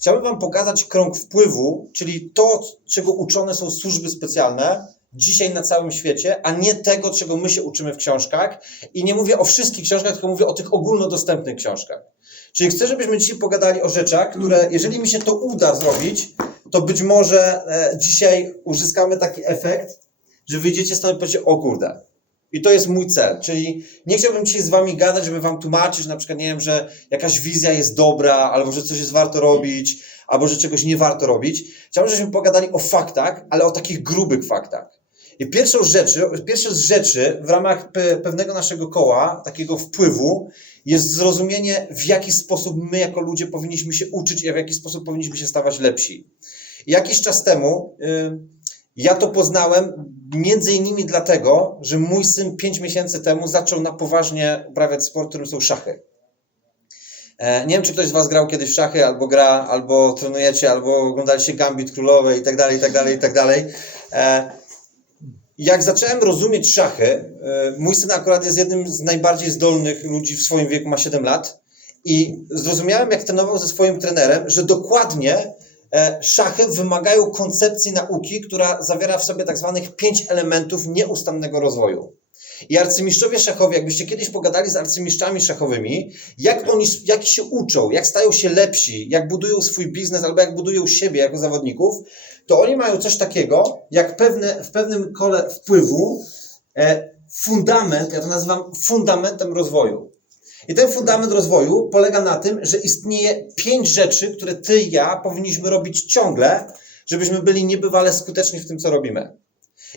Chciałbym Wam pokazać krąg wpływu, czyli to, czego uczone są służby specjalne dzisiaj na całym świecie, a nie tego, czego my się uczymy w książkach. I nie mówię o wszystkich książkach, tylko mówię o tych ogólnodostępnych książkach. Czyli chcę, żebyśmy dzisiaj pogadali o rzeczach, które, jeżeli mi się to uda zrobić, to być może e, dzisiaj uzyskamy taki efekt, że wyjdziecie stąd i powiecie, o kurde. I to jest mój cel, czyli nie chciałbym dzisiaj z wami gadać, żeby wam tłumaczyć, na przykład, nie wiem, że jakaś wizja jest dobra, albo że coś jest warto robić, albo że czegoś nie warto robić. Chciałbym, żebyśmy pogadali o faktach, ale o takich grubych faktach. I pierwszą rzeczy, pierwsze z rzeczy w ramach pe pewnego naszego koła, takiego wpływu, jest zrozumienie, w jaki sposób my jako ludzie powinniśmy się uczyć i w jaki sposób powinniśmy się stawać lepsi. I jakiś czas temu y, ja to poznałem między innymi dlatego, że mój syn 5 miesięcy temu zaczął na poważnie uprawiać sport, którym są szachy. E, Nie wiem, czy ktoś z Was grał kiedyś w szachy, albo gra, albo trenujecie, albo oglądaliście Gambit Królowej i tak dalej, i tak dalej, i tak dalej. E, Jak zacząłem rozumieć szachy, e, mój syn akurat jest jednym z najbardziej zdolnych ludzi w swoim wieku, ma 7 lat i zrozumiałem, jak trenował ze swoim trenerem, że dokładnie szachy wymagają koncepcji nauki, która zawiera w sobie tak zwanych pięć elementów nieustannego rozwoju. I arcymistrzowie szachowi, jakbyście kiedyś pogadali z arcymistrzami szachowymi, jak oni, jak się uczą, jak stają się lepsi, jak budują swój biznes albo jak budują siebie jako zawodników, to oni mają coś takiego, jak pewne, w pewnym kole wpływu e, fundament, ja to nazywam fundamentem rozwoju. I ten fundament rozwoju polega na tym, że istnieje pięć rzeczy, które ty i ja powinniśmy robić ciągle, żebyśmy byli niebywale skuteczni w tym, co robimy.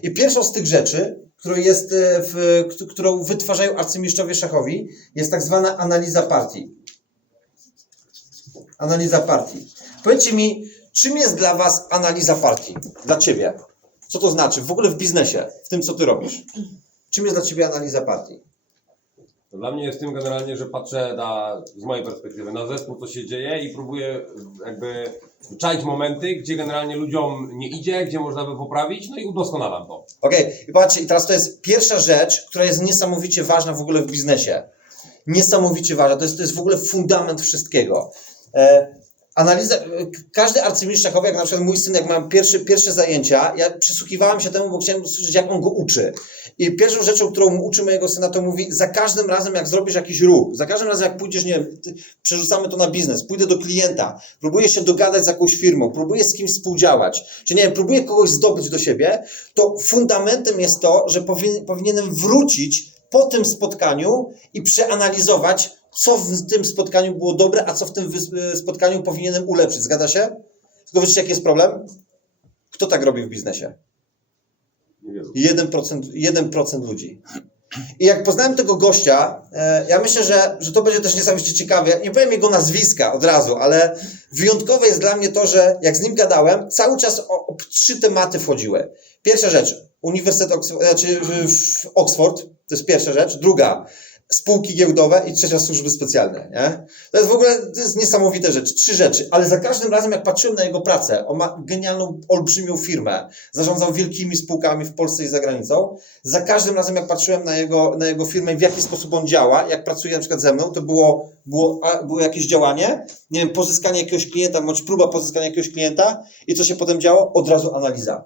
I pierwszą z tych rzeczy, którą, jest, e, w, którą wytwarzają arcymistrzowie szachowi, jest tak zwana analiza partii. Analiza partii. Powiedzcie mi, czym jest dla Was analiza partii? Dla Ciebie. Co to znaczy? W ogóle w biznesie, w tym, co Ty robisz. Czym jest dla Ciebie analiza partii? Dla mnie jest tym generalnie, że patrzę na, z mojej perspektywy na zespół, co się dzieje i próbuję jakby czaić momenty, gdzie generalnie ludziom nie idzie, gdzie można by poprawić, no i udoskonalam to. Okej, i patrzcie, i teraz to jest pierwsza rzecz, która jest niesamowicie ważna w ogóle w biznesie. Niesamowicie ważna. To jest, to jest w ogóle fundament wszystkiego. E, analiza, każdy arcymistrz szachowy, jak na przykład mój syn, jak miałem pierwsze, pierwsze zajęcia, ja przysłuchiwałem się temu, bo chciałem usłyszeć, jak on go uczy. I pierwszą rzeczą, którą uczy mojego syna, to mówi, za każdym razem, jak zrobisz jakiś ruch, za każdym razem, jak pójdziesz, nie wiem, przerzucamy to na biznes, pójdę do klienta, próbuję się dogadać z jakąś firmą, próbuję z kimś współdziałać, czy nie wiem, próbuję kogoś zdobyć do siebie, to fundamentem jest to, że powin, powinienem wrócić po tym spotkaniu i przeanalizować, co w tym spotkaniu było dobre, a co w tym wys- spotkaniu powinienem ulepszyć. Zgadza się? Tylko wiecie, jaki jest problem? Kto tak robi w biznesie? Niewielu. 1%, 1% ludzi. I jak poznałem tego gościa, e, ja myślę, że, że to będzie też niesamowicie ciekawe. Nie powiem jego nazwiska od razu, ale wyjątkowe jest dla mnie to, że jak z nim gadałem, cały czas o, o trzy tematy wchodziły. Pierwsza rzecz, Uniwersytet znaczy w Oxford, to jest pierwsza rzecz. Druga, spółki giełdowe i trzecia służby specjalne. Nie? To jest w ogóle to jest niesamowite rzecz. Trzy rzeczy, ale za każdym razem, jak patrzyłem na jego pracę, on ma genialną, olbrzymią firmę, zarządzał wielkimi spółkami w Polsce i za granicą. Za każdym razem, jak patrzyłem na jego, na jego firmę i w jaki sposób on działa, jak pracuje na przykład ze mną, to było, było, było jakieś działanie, nie wiem, pozyskanie jakiegoś klienta, bądź próba pozyskania jakiegoś klienta i co się potem działo? Od razu analiza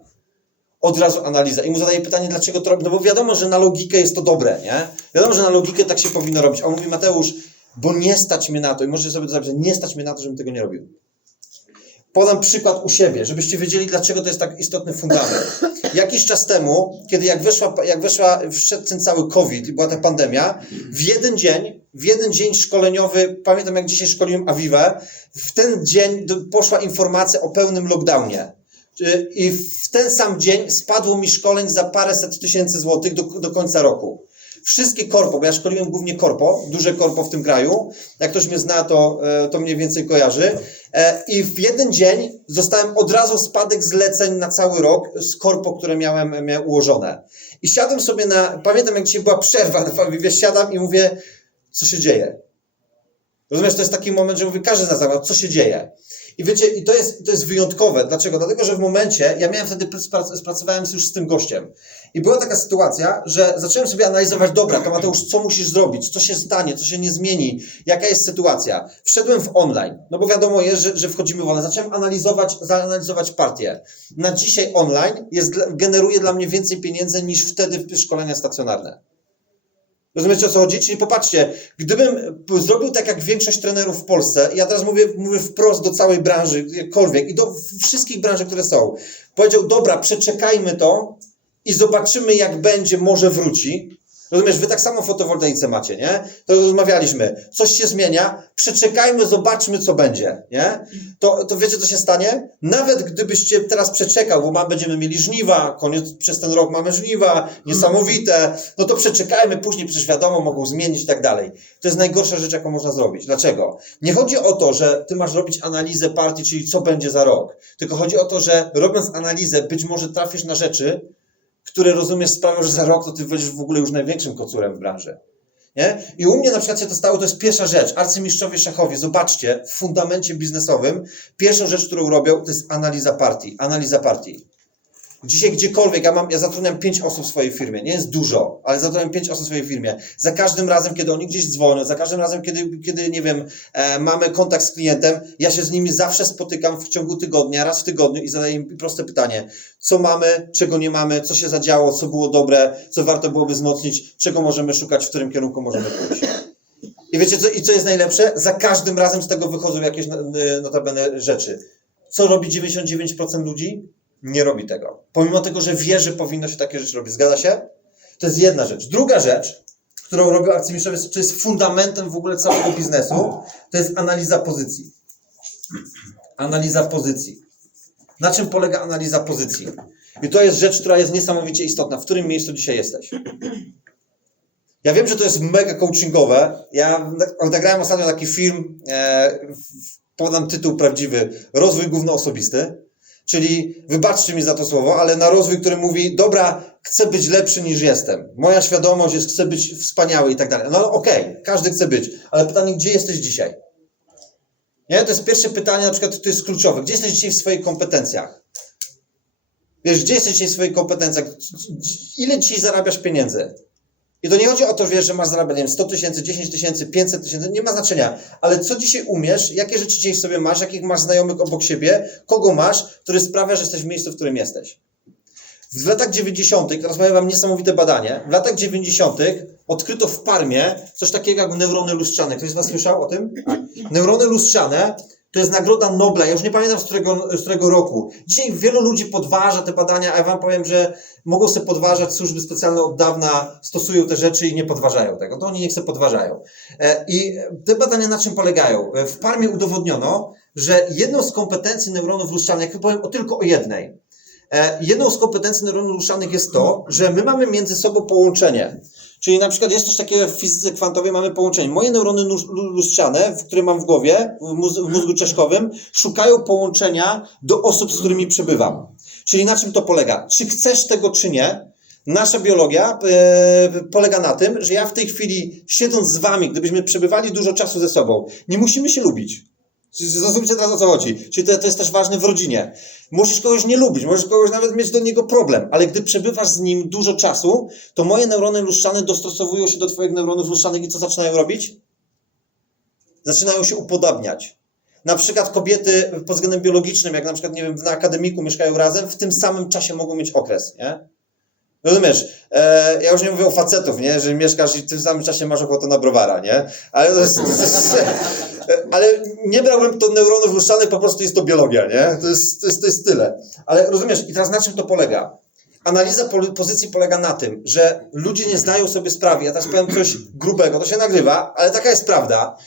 od razu analiza. I mu zadaje pytanie, dlaczego to robi. No bo wiadomo, że na logikę jest to dobre, nie? Wiadomo, że na logikę tak się powinno robić. A on mówi, Mateusz, bo nie stać mnie na to. I możecie sobie to zapisać, nie stać mnie na to, żebym tego nie robił. Podam przykład u siebie, żebyście wiedzieli, dlaczego to jest tak istotny fundament. Jakiś czas temu, kiedy jak weszła, jak weszła, wszedł ten cały COVID i była ta pandemia, w jeden dzień, w jeden dzień szkoleniowy, pamiętam jak dzisiaj szkoliłem Aviwę, w ten dzień poszła informacja o pełnym lockdownie. I w ten sam dzień spadło mi szkoleń za paręset tysięcy złotych do, do końca roku. Wszystkie korpo, bo ja szkoliłem głównie korpo, duże korpo w tym kraju. Jak ktoś mnie zna, to, e, to mniej więcej kojarzy. E, I w jeden dzień dostałem od razu spadek zleceń na cały rok z korpo, które miałem, miałem ułożone. I siadłem sobie na, pamiętam jak dzisiaj była przerwa na siadam i mówię, co się dzieje? Rozumiesz, to jest taki moment, że mówię, każdy z nas co się dzieje. I wiecie, i to jest, to jest wyjątkowe. Dlaczego? Dlatego, że w momencie, ja miałem wtedy, prac- pracowałem już z tym gościem. I była taka sytuacja, że zacząłem sobie analizować, dobra, to Mateusz, co musisz zrobić, co się stanie, co się nie zmieni, jaka jest sytuacja. Wszedłem w online, no bo wiadomo jest, że, że wchodzimy w online. Zacząłem analizować, zaanalizować partię. Na dzisiaj online jest, generuje dla mnie więcej pieniędzy niż wtedy w szkolenia stacjonarne. Rozumiecie o co chodzi? Czyli popatrzcie, gdybym zrobił tak jak większość trenerów w Polsce, ja teraz mówię, mówię wprost do całej branży, jakkolwiek, i do wszystkich branży, które są, powiedział, dobra, przeczekajmy to i zobaczymy jak będzie, może wróci. Rozumiesz, wy tak samo fotowoltaice macie, nie? To rozmawialiśmy. Coś się zmienia, przeczekajmy, zobaczmy, co będzie, nie? To, to wiecie, co się stanie? Nawet gdybyście teraz przeczekał, bo ma, będziemy mieli żniwa, koniec, przez ten rok mamy żniwa, niesamowite, no to przeczekajmy, później przecież wiadomo, mogą zmienić i tak dalej. To jest najgorsza rzecz, jaką można zrobić. Dlaczego? Nie chodzi o to, że ty masz robić analizę partii, czyli co będzie za rok, tylko chodzi o to, że robiąc analizę, być może trafisz na rzeczy, które rozumiesz sprawią, że za rok to ty będziesz w ogóle już największym kocurem w branży. Nie? I u mnie na przykład się to stało, to jest pierwsza rzecz. Arcymistrzowie szachowie, zobaczcie, w fundamencie biznesowym, pierwszą rzecz, którą robią, to jest analiza partii. Analiza partii. Dzisiaj gdziekolwiek, ja, mam, ja zatrudniam pięć osób w swojej firmie, nie jest dużo, ale zatrudniam pięć osób w swojej firmie. Za każdym razem, kiedy oni gdzieś dzwonią, za każdym razem, kiedy, kiedy nie wiem, e, mamy kontakt z klientem, ja się z nimi zawsze spotykam w ciągu tygodnia, raz w tygodniu i zadaję im proste pytanie. Co mamy, czego nie mamy, co się zadziało, co było dobre, co warto byłoby wzmocnić, czego możemy szukać, w którym kierunku możemy pójść. I wiecie co, i co jest najlepsze? Za każdym razem z tego wychodzą jakieś no- notabene rzeczy. Co robi 99% ludzi? Nie robi tego. Pomimo tego, że wie, że powinno się takie rzeczy robić. Zgadza się? To jest jedna rzecz. Druga rzecz, którą robią arcymistrzowie, co jest fundamentem w ogóle całego biznesu, to jest analiza pozycji. Analiza pozycji. Na czym polega analiza pozycji? I to jest rzecz, która jest niesamowicie istotna. W którym miejscu dzisiaj jesteś? Ja wiem, że to jest mega coachingowe. Ja nagrałem ostatnio taki film, e, podam tytuł prawdziwy, Rozwój główno osobisty. Czyli, wybaczcie mi za to słowo, ale na rozwój, który mówi, dobra, chcę być lepszy niż jestem. Moja świadomość jest, chcę być wspaniały i tak dalej. No okej, każdy chce być, ale pytanie, gdzie jesteś dzisiaj? Nie? To jest pierwsze pytanie, na przykład, to jest kluczowe. Gdzie jesteś dzisiaj w swoich kompetencjach? Wiesz, gdzie jesteś dzisiaj w swoich kompetencjach? Ile dzisiaj zarabiasz pieniędzy? I to nie chodzi o to, wiesz, że masz zarabiać, nie wiem, 100 tysięcy, 10 tysięcy, 500 tysięcy, nie ma znaczenia. Ale co dzisiaj umiesz, jakie rzeczy dzisiaj w sobie masz, jakich masz znajomych obok siebie, kogo masz, który sprawia, że jesteś w miejscu, w którym jesteś. W latach 90., teraz powiem Wam niesamowite badanie, w latach 90. odkryto w Parmie coś takiego jak neurony lustrzane. Ktoś z Was słyszał o tym? Neurony lustrzane to jest nagroda Nobla. Ja już nie pamiętam z którego, z którego roku. Dzisiaj wielu ludzi podważa te badania, a ja Wam powiem, że mogą sobie podważać, służby specjalne od dawna stosują te rzeczy i nie podważają tego. To oni niech sobie podważają. E, I te badania na czym polegają? E, W Parmie udowodniono, że jedną z kompetencji neuronów lustrzanych, ja powiem o, tylko o jednej, E, Jedną z kompetencji neuronów lustrzanych jest to, że my mamy między sobą połączenie. Czyli na przykład jest coś takiego w fizyce kwantowej, mamy połączenie. Moje neurony lustrzane, które mam w głowie, w, w mózgu czaszkowym, szukają połączenia do osób, z którymi przebywam. Czyli na czym to polega? Czy chcesz tego, czy nie? Nasza biologia e, polega na tym, że ja w tej chwili, siedząc z wami, gdybyśmy przebywali dużo czasu ze sobą, nie musimy się lubić. Zrozumcie teraz o co chodzi. Czyli to, to jest też ważne w rodzinie. Możesz kogoś nie lubić, możesz kogoś nawet mieć do niego problem, ale gdy przebywasz z nim dużo czasu, to moje neurony lustrzane dostosowują się do Twoich neuronów lustrzanych i co zaczynają robić? Zaczynają się upodabniać. Na przykład kobiety pod względem biologicznym, jak na przykład, nie wiem, na akademiku mieszkają razem, w tym samym czasie mogą mieć okres, nie? Rozumiesz? E, ja już nie mówię o facetów, nie? Że mieszkasz i w tym samym czasie masz ochotę na browara, nie? Ale to jest, to jest, ale nie brałbym to neuronów lustrzanych, po prostu jest to biologia, nie? To jest, to jest, to jest tyle. Ale rozumiesz, i teraz na czym to polega? Analiza pozycji polega na tym, że ludzie nie zdają sobie sprawy. Ja teraz powiem coś grubego, to się nagrywa, ale taka jest prawda.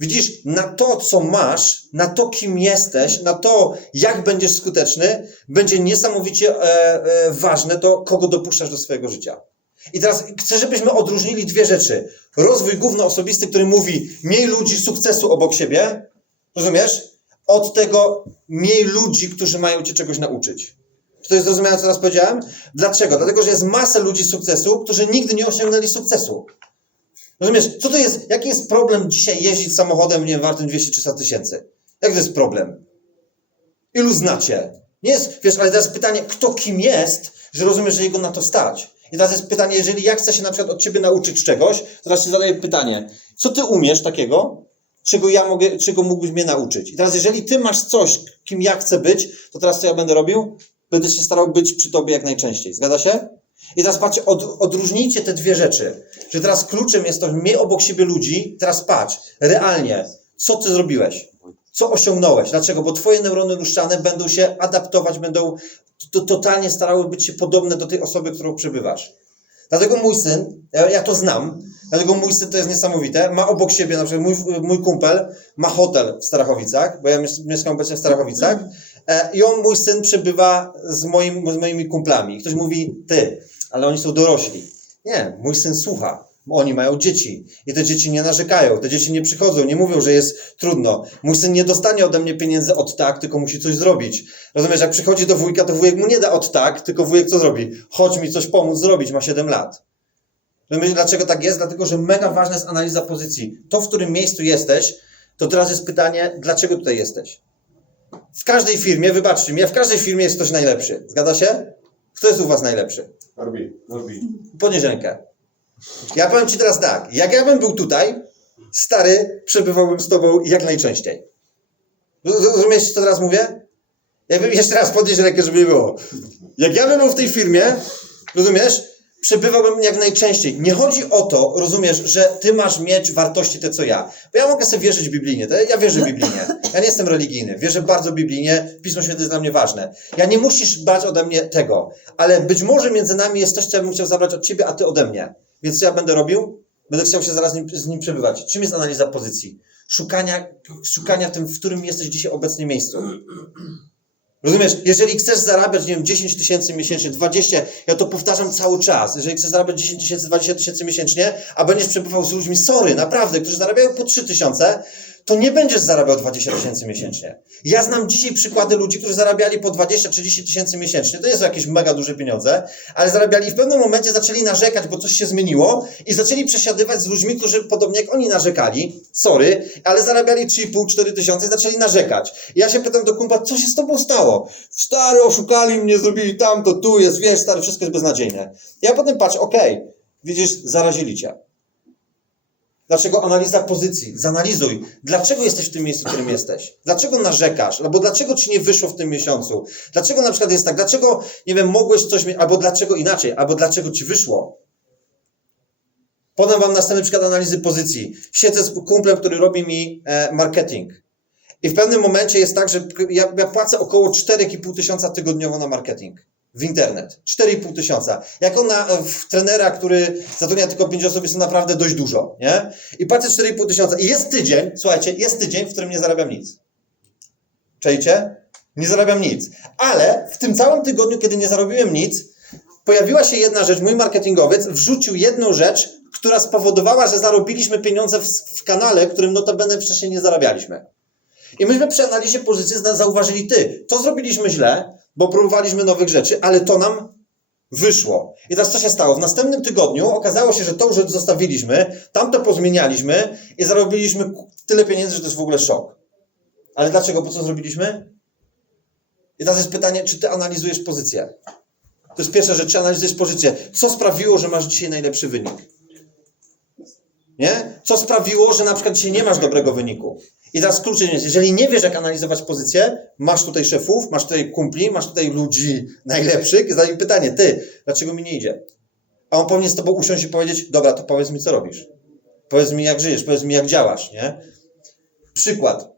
Widzisz, na to, co masz, na to, kim jesteś, na to, jak będziesz skuteczny, będzie niesamowicie e, e, ważne to, kogo dopuszczasz do swojego życia. I teraz chcę, żebyśmy odróżnili dwie rzeczy. Rozwój główno osobisty, który mówi miej ludzi sukcesu obok siebie, rozumiesz? Od tego miej ludzi, którzy mają cię czegoś nauczyć. Czy to jest zrozumiałe, co teraz powiedziałem? Dlaczego? Dlatego, że jest masę ludzi sukcesu, którzy nigdy nie osiągnęli sukcesu. Rozumiesz, co to jest, jaki jest problem dzisiaj jeździć samochodem, nie wartym 200-300 tysięcy? Jak to jest problem? Ilu znacie? Nie jest, wiesz, ale teraz pytanie, kto kim jest, że rozumiesz, że jego na to stać. I teraz jest pytanie, jeżeli ja chcę się na przykład od ciebie nauczyć czegoś, to teraz ci zadaję pytanie, co ty umiesz takiego, czego ja mogę, czego mógłbyś mnie nauczyć? I teraz jeżeli ty masz coś, kim ja chcę być, to teraz co ja będę robił? Będę się starał być przy tobie jak najczęściej. Zgadza się? I teraz patrzcie, od, odróżnijcie te dwie rzeczy. Że teraz kluczem jest to, miej obok siebie ludzi, teraz patrz, realnie, co ty zrobiłeś? Co osiągnąłeś? Dlaczego? Bo twoje neurony luszczane będą się adaptować, będą to, totalnie starały być się podobne do tej osoby, którą przebywasz. Dlatego mój syn, ja, to znam, dlatego mój syn to jest niesamowite, ma obok siebie, na przykład mój, mój kumpel ma hotel w Starachowicach, bo ja mies- mieszkam obecnie w Starachowicach e, i on, mój syn przebywa z, moim, z moimi kumplami. Ktoś mówi, ty, ale oni są dorośli. Nie, mój syn słucha. Oni mają dzieci i te dzieci nie narzekają, te dzieci nie przychodzą, nie mówią, że jest trudno. Mój syn nie dostanie ode mnie pieniędzy od tak, tylko musi coś zrobić. Rozumiesz, jak przychodzi do wujka, to wujek mu nie da od tak, tylko wujek co zrobi? Chodź mi coś pomóc zrobić, ma 7 lat. Rozumiesz, dlaczego tak jest? Dlatego, że mega ważna jest analiza pozycji. To, w którym miejscu jesteś, to teraz jest pytanie, dlaczego tutaj jesteś? W każdej firmie, wybaczcie mi, w każdej firmie jest ktoś najlepszy. Zgadza się? Kto jest u was najlepszy? Norbi. Podnieś rękę. Ja powiem Ci teraz tak. Jak ja bym był tutaj, stary, przebywałbym z Tobą jak najczęściej. Roz- Rozumiesz, co teraz mówię? Jakbym jeszcze raz podnieść rękę, żeby nie było. Jak ja bym był w tej firmie, rozumiesz, przebywałbym jak najczęściej. Nie chodzi o to, rozumiesz, że Ty masz mieć wartości te, co ja. Bo ja mogę sobie wierzyć biblijnie. To ja wierzę biblijnie. Ja nie jestem religijny. Wierzę bardzo biblijnie. Pismo Święte jest dla mnie ważne. Ja nie musisz brać ode mnie tego. Ale być może między nami jest coś, co ja bym chciał zabrać od Ciebie, a Ty ode mnie. Więc co ja będę robił? Będę chciał się zaraz z nim, przebywać. Czym jest analiza pozycji? Szukania, szukania w tym, w którym jesteś dzisiaj obecnie miejscu. Rozumiesz, jeżeli chcesz zarabiać, nie wiem, 10 tysięcy miesięcznie, 20, ja to powtarzam cały czas, jeżeli chcesz zarabiać 10 tysięcy, 20 tysięcy miesięcznie, a będziesz przebywał z ludźmi, sorry, naprawdę, którzy zarabiają po 3 tysiące, to nie będziesz zarabiał 20 tysięcy miesięcznie. Ja znam dzisiaj przykłady ludzi, którzy zarabiali po 20-30 tysięcy miesięcznie, to nie są jakieś mega duże pieniądze, ale zarabiali i w pewnym momencie zaczęli narzekać, bo coś się zmieniło i zaczęli przesiadywać z ludźmi, którzy podobnie jak oni narzekali, sorry, ale zarabiali 3,5-4 tysiące i zaczęli narzekać. I ja się pytam do kumpla, co się z tobą stało? Stary, oszukali mnie, zrobili tamto, tu jest, wiesz, stary, wszystko jest beznadziejne. Ja potem patrzę, okej, widzisz, zarazili cię. Dlaczego analiza pozycji? Zanalizuj. Dlaczego jesteś w tym miejscu, w którym jesteś? Dlaczego narzekasz? Albo dlaczego ci nie wyszło w tym miesiącu? Dlaczego na przykład jest tak? Dlaczego, nie wiem, mogłeś coś mieć, albo dlaczego inaczej? Albo dlaczego ci wyszło? Podam wam następny przykład analizy pozycji. Siedzę z kumplem, który robi mi e, marketing. I w pewnym momencie jest tak, że ja, ja płacę około 4,5 tysiąca tygodniowo na marketing. W internet. 4,5 tysiąca. Jako na e, w trenera, który zatrudnia tylko 5 osób, jest to naprawdę dość dużo, nie? I płacę 4,5 tysiąca. I jest tydzień, słuchajcie, jest tydzień, w którym nie zarabiam nic. Czajcie? Nie zarabiam nic. Ale w tym całym tygodniu, kiedy nie zarobiłem nic, pojawiła się jedna rzecz. Mój marketingowiec wrzucił jedną rzecz, która spowodowała, że zarobiliśmy pieniądze w, w kanale, którym notabene wcześniej nie zarabialiśmy. I myśmy przy analizie pozycji zauważyli, ty, to zrobiliśmy źle, bo próbowaliśmy nowych rzeczy, ale to nam wyszło. I teraz co się stało? W następnym tygodniu okazało się, że tą rzecz zostawiliśmy, tamto pozmienialiśmy i zarobiliśmy tyle pieniędzy, że to jest w ogóle szok. Ale dlaczego? Po co zrobiliśmy? I teraz jest pytanie, czy ty analizujesz pozycję? To jest pierwsza rzecz, czy analizujesz pozycję. Co sprawiło, że masz dzisiaj najlepszy wynik? Nie? Co sprawiło, że na przykład dzisiaj nie masz dobrego wyniku? I teraz kluczem jest, jeżeli nie wiesz, jak analizować pozycję, masz tutaj szefów, masz tutaj kumpli, masz tutaj ludzi najlepszych, zadaj pytanie, ty, dlaczego mi nie idzie? A on powinien z tobą usiąść i powiedzieć, dobra, to powiedz mi, co robisz. Powiedz mi, jak żyjesz, powiedz mi, jak działasz, nie? Przykład.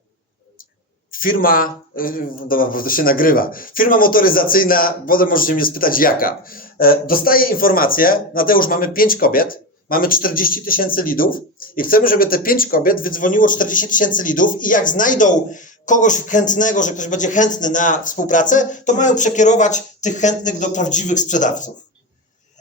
Firma, yy, dobra, bo to się nagrywa. Firma motoryzacyjna, potem możecie mnie spytać, jaka. E, dostaje informację, Mateusz, mamy pięć kobiet, mamy 40 tysięcy lidów i chcemy, żeby te pięć kobiet wydzwoniło 40 tysięcy lidów i jak znajdą kogoś chętnego, że ktoś będzie chętny na współpracę, to mają przekierować tych chętnych do prawdziwych sprzedawców.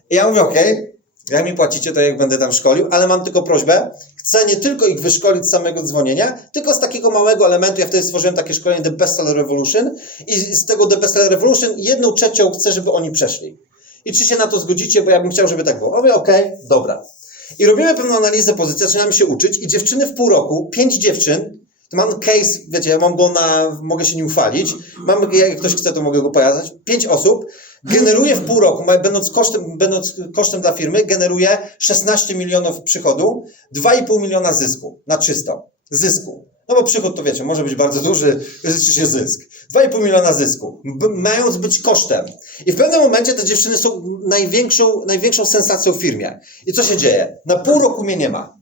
I ja mówię, okej, jak mi płacicie, to jak będę tam szkolił, ale mam tylko prośbę, chcę nie tylko ich wyszkolić z samego dzwonienia, tylko z takiego małego elementu, ja wtedy stworzyłem takie szkolenie The Bestseller Revolution i z tego The Bestseller Revolution jedną trzecią chcę, żeby oni przeszli. I czy się na to zgodzicie, bo ja bym chciał, żeby tak było. Mówię, okej, dobra. I robimy pewną analizę pozycji, zaczynamy się uczyć i dziewczyny w pół roku, pięć dziewczyn, To mam case, wiecie, ja mam go na, mogę się nim uchwalić. Mam, jak ktoś chce, to mogę go pokazać. Pięć osób generuje w pół roku, będąc kosztem, będąc kosztem dla firmy, generuje 16 milionów przychodu, 2,5 miliona zysku na czysto. Zysku. No bo przychód to wiecie, może być bardzo duży, liczy się zysk. 2,5 miliona zysku, mając być kosztem. I w pewnym momencie te dziewczyny są największą, największą sensacją w firmie. I co się dzieje? Na pół roku mnie nie ma.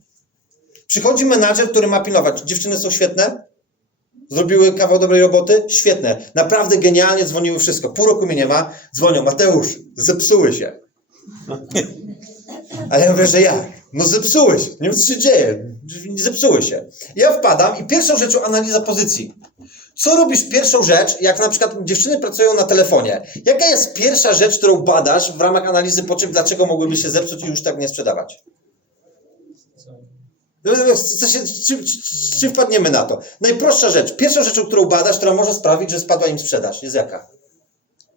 Przychodzi menadżer, który ma pilnować. Dziewczyny są świetne, zrobiły kawał dobrej roboty, świetne. Naprawdę genialnie dzwoniły wszystko. Pół roku mnie nie ma, dzwonią. Mateusz, zepsuły się. Ale ja mówię, że jak? No zepsuły się. Nie wiem, co się dzieje. Zepsuły się. Ja wpadam i pierwszą rzeczą analiza pozycji. Co robisz pierwszą rzecz, jak na przykład dziewczyny pracują na telefonie? Jaka jest pierwsza rzecz, którą badasz w ramach analizy po czym, dlaczego mogłyby się zepsuć i już tak nie sprzedawać? Co się, czy, czy, czy wpadniemy na to? Najprostsza rzecz. Pierwszą rzeczą, którą badasz, która może sprawić, że spadła im sprzedaż, jest jaka?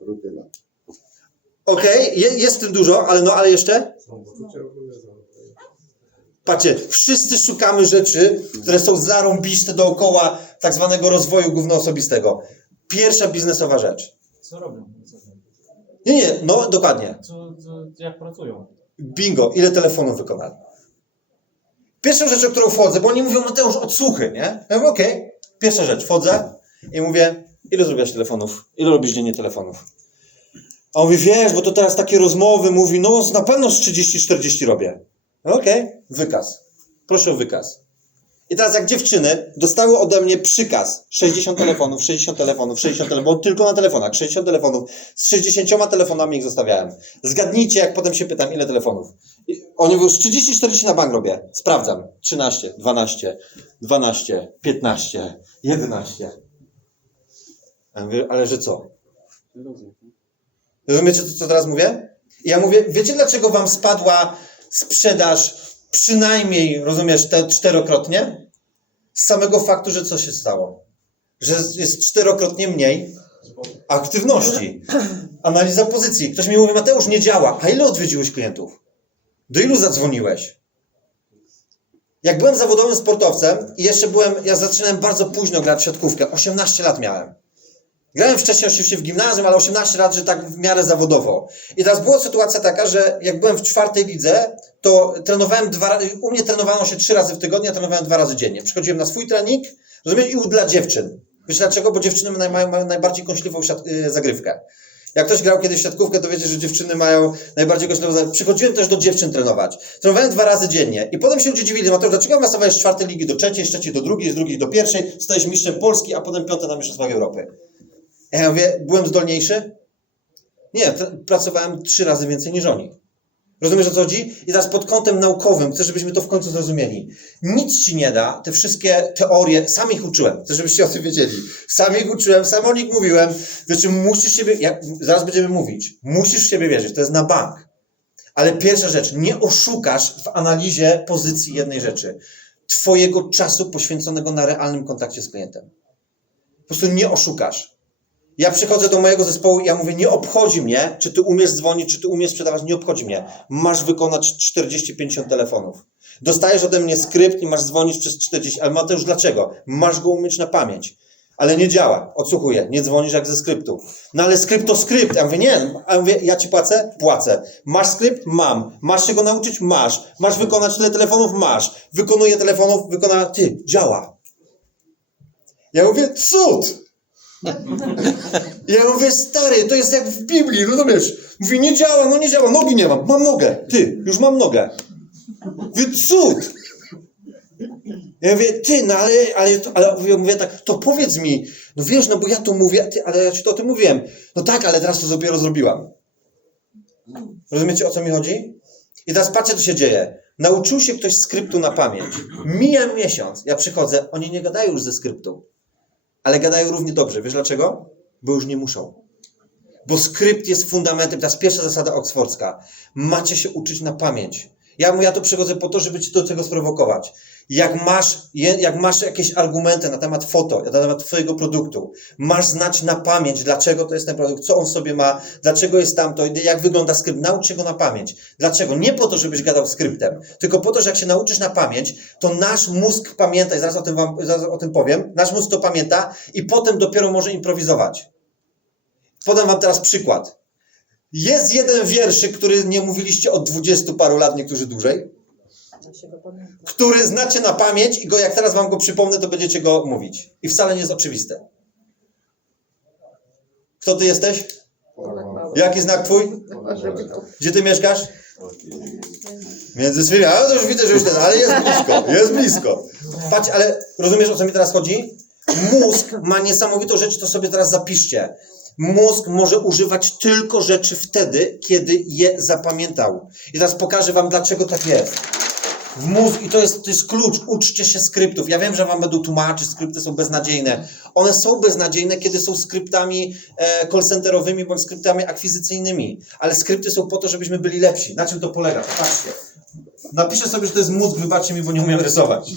Rutyna. Okej, je, jest w tym dużo, ale no, ale jeszcze? Patrzcie, wszyscy szukamy rzeczy, które są zarąbiste dookoła tak zwanego rozwoju głównoosobistego. Pierwsza biznesowa rzecz. Co robią? Nie, nie, no dokładnie. co, co, jak pracują? Bingo, ile telefonów wykonali? Pierwszą rzeczą, którą wchodzę, bo oni mówią, Mateusz, odsłuchy, nie? Ja mówię, okej. Pierwsza rzecz, wchodzę i mówię, ile zrobiłaś telefonów? Ile robisz dziennie telefonów? A on mówi, wiesz, bo to teraz takie rozmowy, mówi, no na pewno z 30-40 robię. Okej, wykaz. Proszę o wykaz. I teraz jak dziewczyny dostały ode mnie przykaz 60 telefonów, 60 telefonów, 60 telefonów, tylko na telefonach, 60 telefonów, z 60 telefonami ich zostawiałem. Zgadnijcie, jak potem się pytam, ile telefonów. I oni mówią, z 30-40 na bank robię. Sprawdzam. 13, 12, 12, 15, 11. Ja mówię, ale że co? Rozumiecie, co, co teraz mówię? I ja mówię, wiecie dlaczego wam spadła sprzedaż przynajmniej, rozumiesz, te czterokrotnie? Z samego faktu, że co się stało? Że jest czterokrotnie mniej aktywności. Analiza pozycji. Ktoś mi mówi, Mateusz, nie działa. A ile odwiedziłeś klientów? Do ilu zadzwoniłeś? Jak byłem zawodowym sportowcem i jeszcze byłem, ja zaczynałem bardzo późno grać w siatkówkę, 18 lat miałem. Grałem wcześniej oczywiście w gimnazjum, ale 18 lat, że tak w miarę zawodowo. I teraz była sytuacja taka, że jak byłem w czwartej lidze, to trenowałem dwa u mnie trenowano się trzy razy w tygodniu, a trenowałem dwa razy dziennie. Przychodziłem na swój trening, rozumiesz, i u- dla dziewczyn. Wiecie dlaczego? Bo dziewczyny mają, mają, najbardziej kąśliwą siat, y, zagrywkę. Jak ktoś grał kiedyś siatkówkę, to wiecie, że dziewczyny mają najbardziej kąśliwą zagrywkę. Przychodziłem też do dziewczyn trenować. Trenowałem dwa razy dziennie. I potem się ludzie dziwili, Mateusz, dlaczego awansowałeś z czwartej ligi do trzeciej, z trzeciej do drugiej, z drugiej do pierwszej, stajesz mistrzem Polski, a potem piąte na Mistrzostwach Europy. Ja mówię, byłem zdolniejszy? Nie, pr- pracowałem trzy razy więcej niż oni. Rozumiesz o co chodzi? I teraz pod kątem naukowym, chcę, żebyśmy to w końcu zrozumieli. Nic ci nie da, te wszystkie teorie, sam ich uczyłem, chcę, żebyście o tym wiedzieli. Sam ich uczyłem, sam o nich mówiłem. Wiesz, musisz siebie, jak, zaraz będziemy mówić, musisz w siebie wierzyć, to jest na bank. Ale pierwsza rzecz, nie oszukasz w analizie pozycji jednej rzeczy. Twojego czasu poświęconego na realnym kontakcie z klientem. Po prostu nie oszukasz. Ja przychodzę do mojego zespołu i ja mówię, nie obchodzi mnie, czy ty umiesz dzwonić, czy ty umiesz sprzedawać, nie obchodzi mnie. Masz wykonać 40-50 telefonów. Dostajesz ode mnie skrypt i masz dzwonić przez 40, ale Mateusz, dlaczego? Masz go umieć na pamięć. Ale nie działa, odsłuchuję, nie dzwonisz jak ze skryptu. No ale skrypt to skrypt. Ja mówię, nie, ja mówię, ja ci płacę? Płacę. Masz skrypt? Mam. Masz się go nauczyć? Masz. Masz wykonać tyle telefonów? Masz. Wykonuję telefonów, wykona, ty, działa. Ja mówię, cud! Ja mówię, stary, to jest jak w Biblii, rozumiesz? Mówi, nie działa, no nie działa, nogi nie mam, mam nogę, ty, już mam nogę. Mówię, cud! Ja mówię, ty, no ale, ale, ale ja mówię tak, to powiedz mi, no wiesz, no bo ja to mówię, ty, ale ja ci to o tym mówiłem. No tak, ale teraz to dopiero zrobiłam. Rozumiecie, o co mi chodzi? I teraz patrzcie, co się dzieje. Nauczył się ktoś skryptu na pamięć. Mija miesiąc, ja przychodzę, oni nie gadają już ze skryptu ale gadają równie dobrze. Wiesz dlaczego? Bo już nie muszą. Bo skrypt jest fundamentem, to jest pierwsza zasada oksfordzka. Macie się uczyć na pamięć. Ja, ja tu przychodzę po to, żeby cię do tego sprowokować. Jak masz, jak masz jakieś argumenty na temat foto, na temat twojego produktu, masz znać na pamięć, dlaczego to jest ten produkt, co on sobie ma, dlaczego jest tamto, jak wygląda skrypt, naucz się go na pamięć. Dlaczego? Nie po to, żebyś gadał skryptem, tylko po to, że jak się nauczysz na pamięć, to nasz mózg pamięta, i zaraz o tym, wam, zaraz o tym powiem, nasz mózg to pamięta i potem dopiero może improwizować. Podam wam teraz przykład. Jest jeden wierszyk, który nie mówiliście od dwudziestu paru lat, niektórzy dłużej, który znacie na pamięć i go jak teraz wam go przypomnę, to będziecie go mówić. I wcale nie jest oczywiste. Kto ty jesteś? Jaki znak twój? Gdzie ty mieszkasz? Między swymi. A to już widzę, że już ten, ale jest blisko, jest blisko. Patrz, ale rozumiesz o co mi teraz chodzi? Mózg ma niesamowitą rzecz, to sobie teraz zapiszcie. Mózg może używać tylko rzeczy wtedy, kiedy je zapamiętał. I teraz pokażę wam, dlaczego tak jest. W mózg, i to jest, to jest klucz, uczcie się skryptów. Ja wiem, że wam będą tłumaczyć, skrypty są beznadziejne. One są beznadziejne, kiedy są skryptami e, call-centerowymi bądź skryptami akwizycyjnymi. Ale skrypty są po to, żebyśmy byli lepsi. Na czym to polega? Patrzcie. Napiszę sobie, że to jest mózg, wybaczcie mi, bo nie umiem rysować.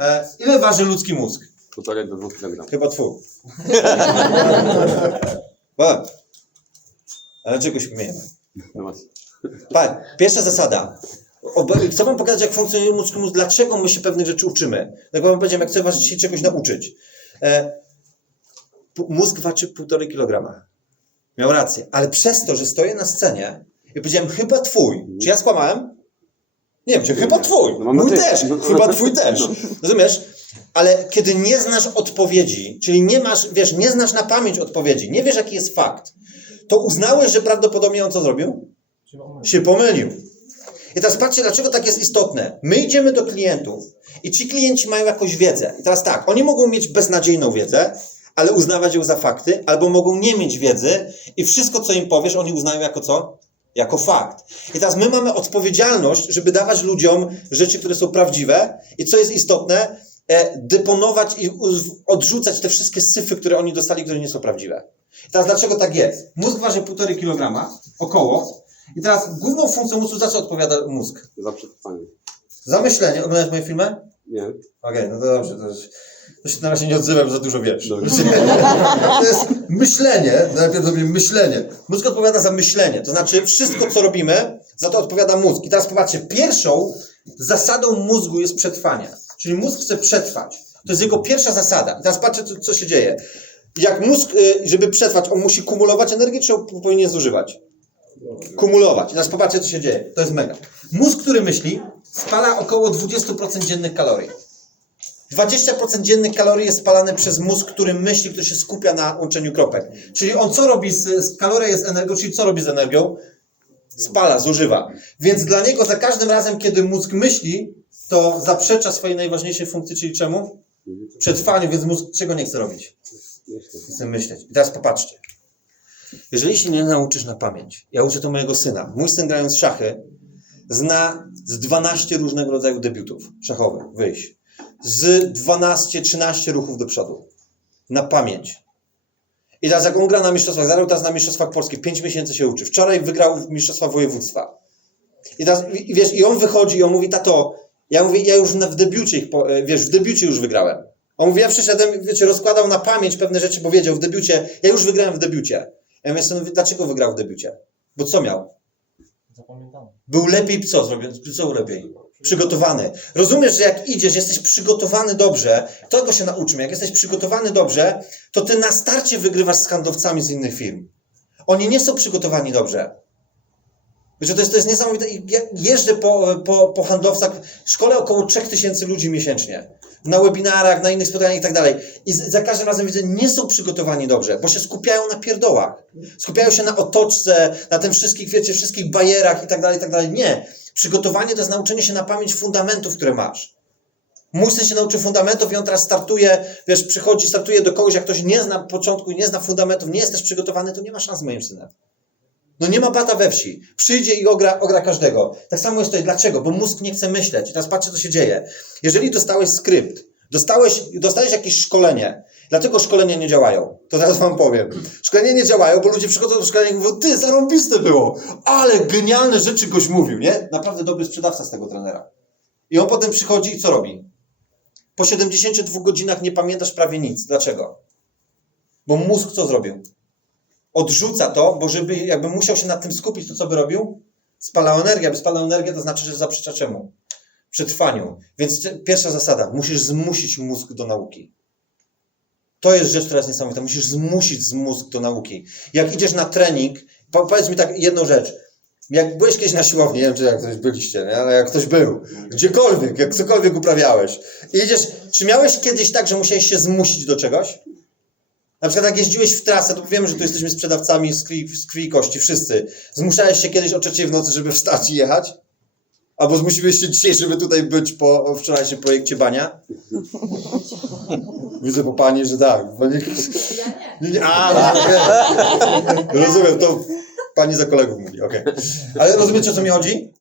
E, ile waży ludzki mózg? Półtorej do dwóch kilogram. Chyba twój. Ba. Ale czego śmiejemy? No właśnie. Pierwsza zasada. Chcę wam pokazać, jak funkcjonuje ludzki mózg, dlaczego my się pewnych rzeczy uczymy. Tak wam powiedziałem, jak chcę was dzisiaj czegoś nauczyć. E, mózg waży półtorej kilograma. Miał rację. Ale przez to, że stoję na scenie i powiedziałem, chyba twój. Czy ja skłamałem? Nie wiem, czy chyba twój. No mam Mój nadzieję. też. No. Chyba twój też. Rozumiesz? Ale kiedy nie znasz odpowiedzi, czyli nie masz, wiesz, nie znasz na pamięć odpowiedzi, nie wiesz, jaki jest fakt, to uznałeś, że prawdopodobnie on co zrobił? Się pomylił. się pomylił. I teraz patrzcie, dlaczego tak jest istotne. My idziemy do klientów i ci klienci mają jakąś wiedzę. I teraz tak, oni mogą mieć beznadziejną wiedzę, ale uznawać ją za fakty, albo mogą nie mieć wiedzy i wszystko, co im powiesz, oni uznają jako co? Jako fakt. I teraz my mamy odpowiedzialność, żeby dawać ludziom rzeczy, które są prawdziwe i co jest istotne, e, deponować i odrzucać te wszystkie syfy, które oni dostali, które nie są prawdziwe. I teraz dlaczego tak jest? Mózg waży 1,5 kg, około. I teraz główną funkcją mózgu za co odpowiada mózg? Za przetrwanie. Za myślenie. Oglądasz moje filmy? Nie. Okej, no to dobrze. To, to się na razie nie odzywam, za dużo wiesz. To jest myślenie, najpierw robimy myślenie. Mózg odpowiada za myślenie, to znaczy wszystko, co robimy, za to odpowiada mózg. I teraz popatrzcie, pierwszą zasadą mózgu jest przetrwanie. Czyli mózg chce przetrwać. To jest jego pierwsza zasada. I teraz patrzcie, co, co się dzieje. Jak mózg, y, żeby przetrwać, on musi kumulować energię, czy on powinien zużywać? Kumulować. I teraz popatrzcie, co się dzieje. To jest mega. Mózg, który myśli, spala około 20% dziennych kalorii. 20% dziennych kalorii jest spalane przez mózg, który myśli, który się skupia na łączeniu kropek. Czyli on co robi z, z kaloria jest energią, czyli co robi z energią? Spala, zużywa. Więc dla niego za każdym razem, kiedy mózg myśli, to zaprzecza swojej najważniejszej funkcji, czyli czemu? Przetrwaniu, więc mózg czego nie chce robić? Chce myśleć. I teraz popatrzcie. Jeżeli się nie nauczysz na pamięć, ja uczę to mojego syna. Mój syn grając szachy zna z 12 różnego rodzaju debiutów szachowych, wyjść. Z 12-13 ruchów do przodu. Na pamięć. I teraz jak on gra na mistrzostwach, zagrał teraz na mistrzostwach polskich, 5 miesięcy się uczy. Wczoraj wygrał w mistrzostwa województwa. I teraz, i wiesz, i on wychodzi i on mówi, tato, ja mówię, ja już na, w debiucie ich, po, e, wiesz, w debiucie już wygrałem. On mówi, ja przyszedłem, wiecie, rozkładał na pamięć pewne rzeczy, bo wiedział, w debiucie, ja już wygrałem w debiucie. Ja mówię, synu, dlaczego wygrał w debiucie? Bo co miał? Zapamiętałem. Był lepiej, co zrobił? Co lepiej? Przygotowany. Rozumiesz, że jak idziesz, jesteś przygotowany dobrze, tego się nauczymy. Jak jesteś przygotowany dobrze, to ty na starcie wygrywasz z handlowcami z innych firm. Oni nie są przygotowani dobrze. Wiecie, to jest, to jest niesamowite. Ja jeżdżę po, po, po handlowcach, szkole około 3000 ludzi miesięcznie. Na webinarach, na innych spotkaniach i tak dalej. I za każdym razem widzę, nie są przygotowani dobrze, bo się skupiają na pierdołach. Skupiają się na otoczce, na tym wszystkich, wiecie, wszystkich bajerach i tak dalej, i tak dalej. Nie. Przygotowanie to jest nauczenie się na pamięć fundamentów, które masz. Mój syn się nauczył fundamentów i on teraz startuje, wiesz, przychodzi, startuje do kogoś, jak ktoś nie zna początku nie zna fundamentów, nie jest też przygotowany, to nie ma szans z moim synem. No nie ma bata we wsi. Przyjdzie i ogra, ogra każdego. Tak samo jest tutaj. Dlaczego? Bo mózg nie chce myśleć. I teraz patrzcie, co się dzieje. Jeżeli dostałeś skrypt, dostałeś, dostałeś jakieś szkolenie, Dlatego szkolenia nie działają. To zaraz wam powiem. Szkolenia nie działają, bo ludzie przychodzą do szkolenia i mówią, ty, zarąbiste było, ale genialne rzeczy goś mówił, nie? Naprawdę dobry sprzedawca z tego trenera. I on potem przychodzi i co robi? Po 72 godzinach nie pamiętasz prawie nic. Dlaczego? Bo mózg co zrobił? Odrzuca to, bo żeby jakby musiał się nad tym skupić, to co by robił? Spalał energię. Aby spalał energię, to znaczy, że zaprzecza czemu? Przetrwaniu. Więc pierwsza zasada, musisz zmusić mózg do nauki. To jest rzecz, która jest niesamowita. Musisz zmusić mózg do nauki. Jak idziesz na trening, po, powiedz mi tak jedną rzecz. Jak byłeś kiedyś na siłowni, nie wiem, czy jak ktoś byliście, nie? ale jak ktoś był, gdziekolwiek, jak cokolwiek uprawiałeś, i idziesz, czy miałeś kiedyś tak, że musiałeś się zmusić do czegoś? Na przykład jak jeździłeś w trasę, to wiemy, że tu jesteśmy sprzedawcami z krwi, z krwi i kości, wszyscy. Zmuszałeś się kiedyś o trzeciej w nocy, żeby wstać i jechać? Albo zmusiłeś się dzisiaj, żeby tutaj być po wczorajszym projekcie bania? Widzę po pani, że tak. Pani... Nie, nie. A, rozumiem. rozumiem, to pani za kolegów mówi, okej. Ale rozumiecie, o co mi chodzi?